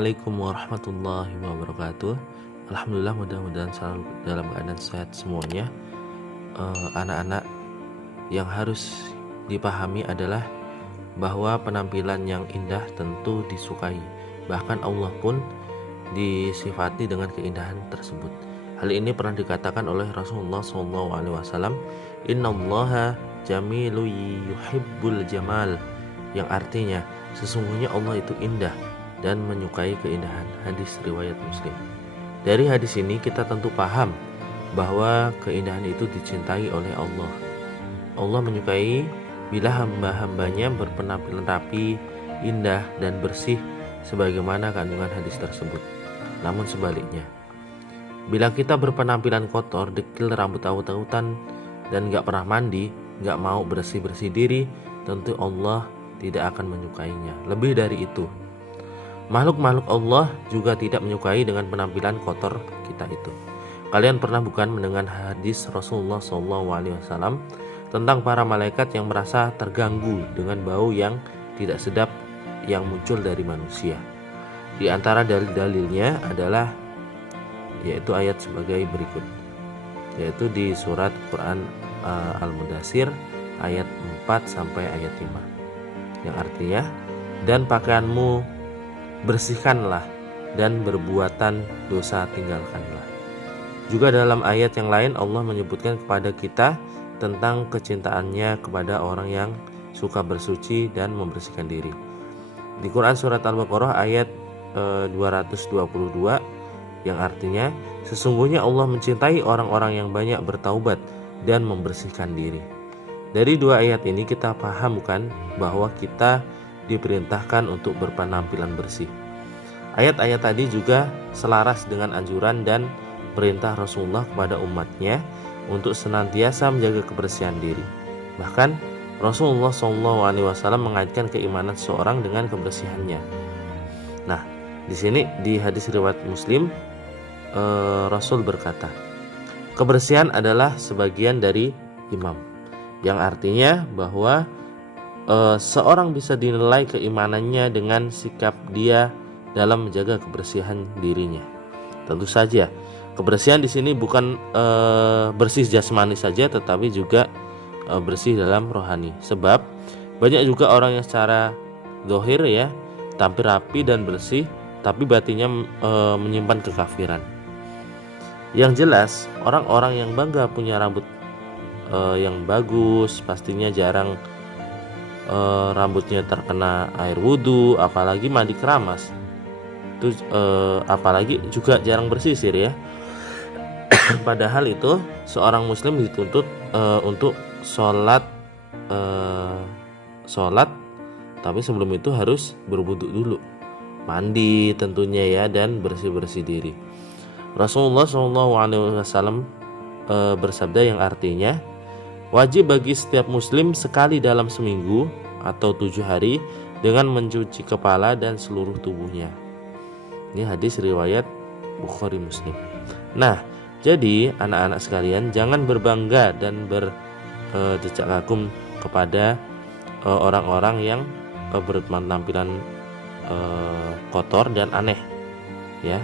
Assalamualaikum warahmatullahi wabarakatuh. Alhamdulillah, mudah-mudahan selalu dalam keadaan sehat semuanya. Anak-anak, yang harus dipahami adalah bahwa penampilan yang indah tentu disukai. Bahkan Allah pun disifati dengan keindahan tersebut. Hal ini pernah dikatakan oleh Rasulullah SAW, Innallaha jamilu yuhibbul jamal, yang artinya sesungguhnya Allah itu indah dan menyukai keindahan. Hadis riwayat Muslim. Dari hadis ini kita tentu paham bahwa keindahan itu dicintai oleh Allah. Allah menyukai bila hamba-hambanya berpenampilan rapi, indah, dan bersih sebagaimana kandungan hadis tersebut. Namun sebaliknya, bila kita berpenampilan kotor, dekil, rambut awut-awutan, dan gak pernah mandi, gak mau bersih-bersih diri, tentu Allah tidak akan menyukainya. Lebih dari itu, makhluk-makhluk Allah juga tidak menyukai dengan penampilan kotor kita itu. Kalian pernah bukan mendengar hadis Rasulullah SAW tentang para malaikat yang merasa terganggu dengan bau yang tidak sedap yang muncul dari manusia? Di antara dalil-dalilnya adalah yaitu ayat sebagai berikut, yaitu di surat Quran Al-Mudaththir ayat 4 sampai ayat 5, yang artinya, dan pakaianmu bersihkanlah dan berbuatan dosa tinggalkanlah. Juga dalam ayat yang lain Allah menyebutkan kepada kita tentang kecintaannya kepada orang yang suka bersuci dan membersihkan diri. Di Quran surat Al-Baqarah ayat 222, yang artinya sesungguhnya Allah mencintai orang-orang yang banyak bertaubat dan membersihkan diri. Dari dua ayat ini kita paham bukan bahwa kita diperintahkan untuk berpenampilan bersih. Ayat-ayat tadi juga selaras dengan anjuran dan perintah Rasulullah kepada umatnya untuk senantiasa menjaga kebersihan diri. Bahkan Rasulullah SAW mengaitkan keimanan seseorang dengan kebersihannya. Nah, di sini di hadis riwayat Muslim, Rasul berkata, kebersihan adalah sebagian dari imam, yang artinya bahwa seorang bisa dinilai keimanannya dengan sikap dia dalam menjaga kebersihan dirinya. Tentu saja kebersihan di sini bukan bersih jasmani saja, tetapi juga bersih dalam rohani. Sebab banyak juga orang yang secara zahir ya tampil rapi dan bersih, tapi batinnya menyimpan kekafiran. Yang jelas, orang-orang yang bangga punya rambut yang bagus pastinya jarang rambutnya terkena air wudhu, apalagi mandi keramas. Itu apalagi juga jarang bersisir ya. Padahal itu seorang muslim dituntut untuk sholat, tapi sebelum itu harus berwudhu dulu, mandi tentunya ya, dan bersih-bersih diri. Rasulullah SAW bersabda yang artinya, wajib bagi setiap muslim sekali dalam seminggu atau 7 hari dengan mencuci kepala dan seluruh tubuhnya. Ini hadis riwayat Bukhari Muslim. Nah, jadi anak-anak sekalian, jangan berbangga dan berdecak kagum kepada orang-orang yang berpenampilan kotor dan aneh ya.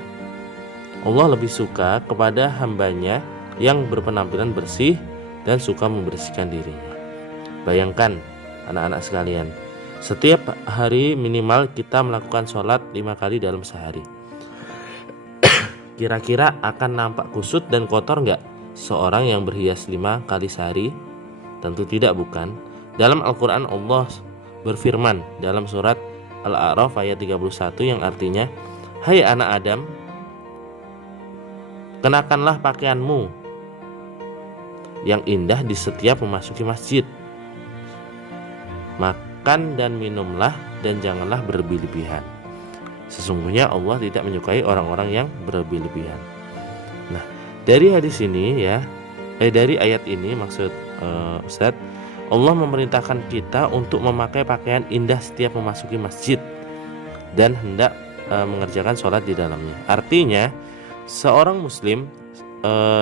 Allah lebih suka kepada hambanya yang berpenampilan bersih dan suka membersihkan dirinya. Bayangkan anak-anak sekalian, setiap hari minimal kita melakukan sholat 5 kali dalam sehari. Kira-kira akan nampak kusut dan kotor enggak seorang yang berhias 5 kali sehari? Tentu tidak, bukan? Dalam Al-Quran Allah berfirman dalam surat Al-A'raf ayat 31 yang artinya, hai anak Adam, kenakanlah pakaianmu yang indah di setiap memasuki masjid. Makan dan minumlah dan janganlah berlebih-lebihan. Sesungguhnya Allah tidak menyukai orang-orang yang berlebih-lebihan. Nah, dari hadis ini ya, dari ayat ini maksud Ustadz, Allah memerintahkan kita untuk memakai pakaian indah setiap memasuki masjid dan hendak mengerjakan sholat di dalamnya. Artinya seorang muslim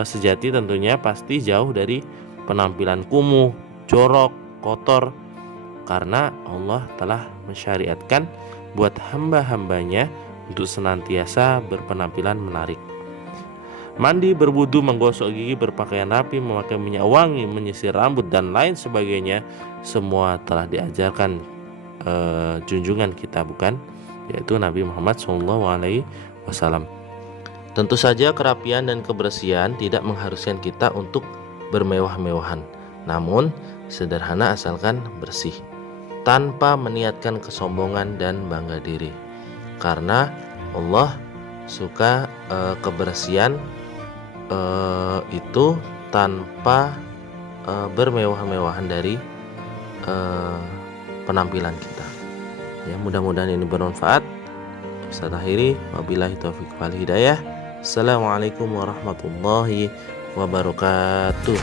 sejati tentunya pasti jauh dari penampilan kumuh, jorok, kotor, karena Allah telah mensyariatkan buat hamba-hambanya untuk senantiasa berpenampilan menarik. Mandi, berwudu, menggosok gigi, berpakaian rapi, memakai minyak wangi, menyisir rambut dan lain sebagainya, semua telah diajarkan junjungan kita, bukan, yaitu Nabi Muhammad SAW. Tentu saja kerapian dan kebersihan tidak mengharuskan kita untuk bermewah-mewahan, namun sederhana asalkan bersih, tanpa meniatkan kesombongan dan bangga diri. Karena Allah suka kebersihan itu tanpa bermewah-mewahan dari penampilan kita. Ya, mudah-mudahan ini bermanfaat. Ustaz akhiri, wabillahi taufiq wal hidayah. Assalamualaikum warahmatullahi wabarakatuh.